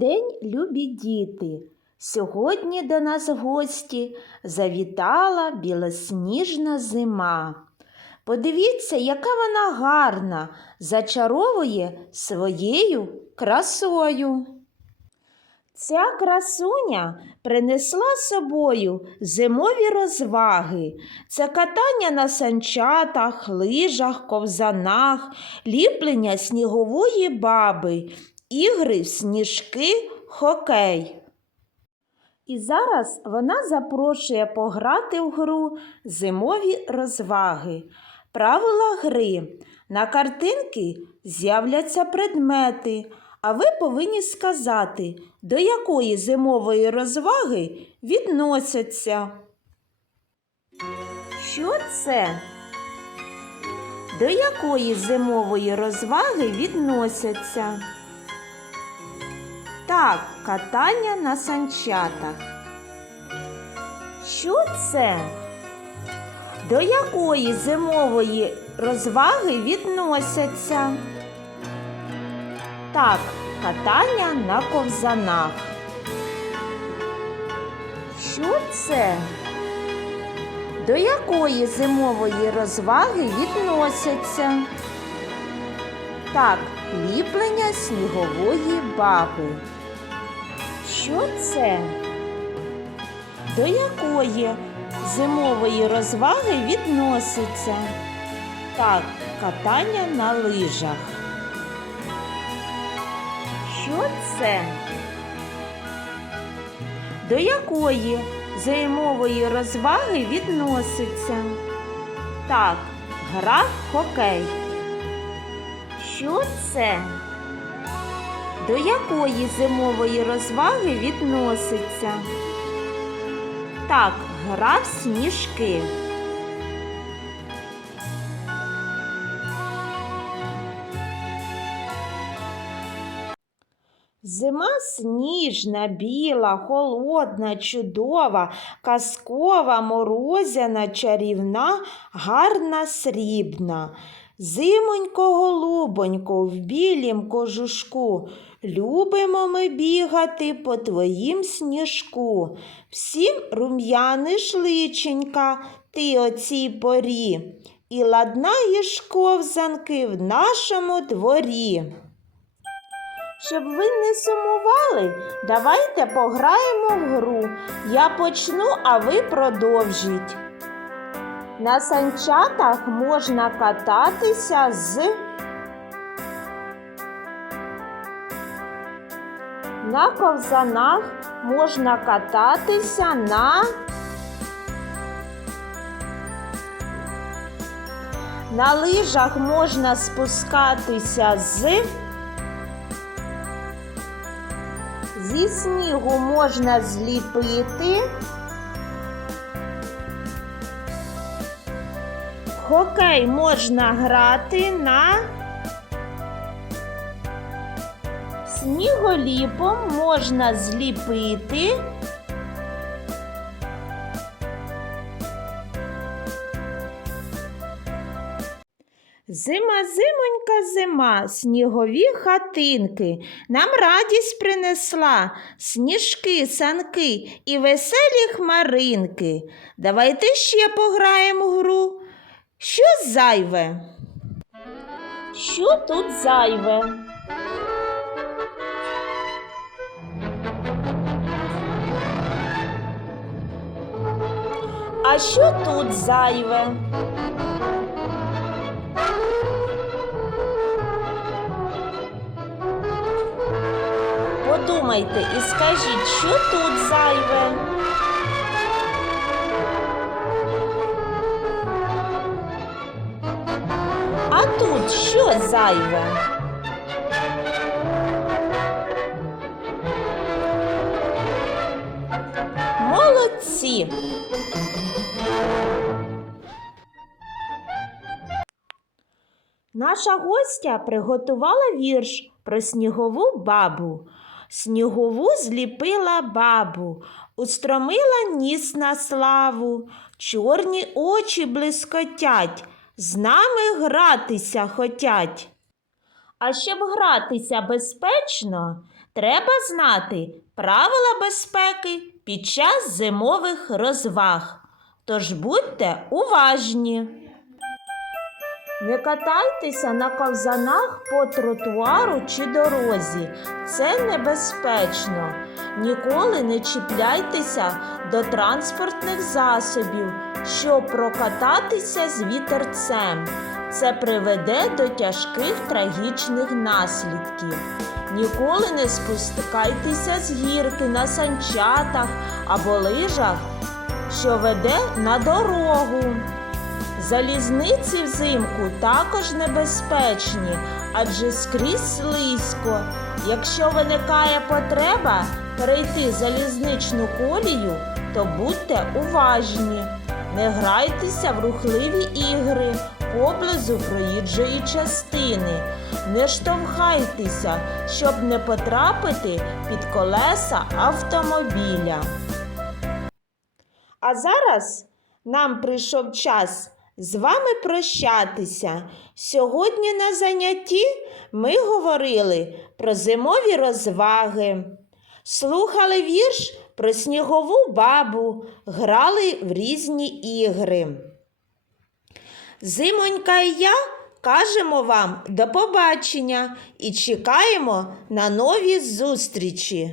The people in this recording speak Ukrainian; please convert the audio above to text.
день, любі діти! Сьогодні до нас в гості завітала білосніжна зима. Подивіться, яка вона гарна, зачаровує своєю красою. Ця красуня принесла собою зимові розваги. Це катання на санчатах, лижах, ковзанах, ліплення снігової баби, ігри в сніжки, хокей. І зараз вона запрошує пограти в гру зимові розваги. Правила гри. На картинки з'являться предмети, а ви повинні сказати, до якої зимової розваги відносяться. Що це? До якої зимової розваги відносяться? Так, катання на санчатах. Що це? До якої зимової розваги відносяться? Так, катання на ковзанах. Що це? До якої зимової розваги відносяться? Так, ліплення снігової баби. Що це? До якої зимової розваги відноситься? Так, катання на лижах. Що це? До якої зимової розваги відноситься? Так, гра в хокей. Що це? До якої зимової розваги відноситься? Так, гра в сніжки. Зима сніжна, біла, холодна, чудова, казкова, морозяна, чарівна, гарна, срібна. Зимонько, голубонько, в білім кожушку, любимо ми бігати по твоїм сніжку. Всім рум'яниш личенька, ти о цій порі, і ладнаєш ковзанки в нашому дворі. Щоб ви не сумували, давайте пограємо в гру. Я почну, а ви продовжіть. На санчатах можна кататися з. На ковзанах можна кататися на. На лижах можна спускатися з. Зі снігу можна зліпити. Хокей можна грати на сніголіпом можна зліпити. Зима, зимонька, зима, снігові хатинки, нам радість принесла, сніжки, санки і веселі хмаринки. Давайте ще пограємо гру. Що зайве? Що тут зайве? А що тут зайве? Подумайте і скажіть, що тут зайве? Тут що зайве? Молодці! Наша гостя приготувала вірш про снігову бабу. Снігову зліпила бабу, устромила ніс на славу, чорні очі блискотять, з нами гратися хотять. А щоб гратися безпечно, треба знати правила безпеки під час зимових розваг. Тож будьте уважні. Не катайтеся на ковзанах по тротуару чи дорозі. Це небезпечно. Ніколи не чіпляйтеся до транспортних засобів, щоб прокататися з вітерцем. Це приведе до тяжких трагічних наслідків. Ніколи не спускайтеся з гірки на санчатах або лижах, що веде на дорогу. Залізниці взимку також небезпечні, адже скрізь слизько. Якщо виникає потреба перейти залізничну колію, то будьте уважні. Не грайтеся в рухливі ігри поблизу проїжджої частини. Не штовхайтеся, щоб не потрапити під колеса автомобіля. А зараз нам прийшов час з вами прощатися. Сьогодні на занятті ми говорили про зимові розваги, слухали вірш про снігову бабу, грали в різні ігри. Зимонька і я кажемо вам до побачення і чекаємо на нові зустрічі.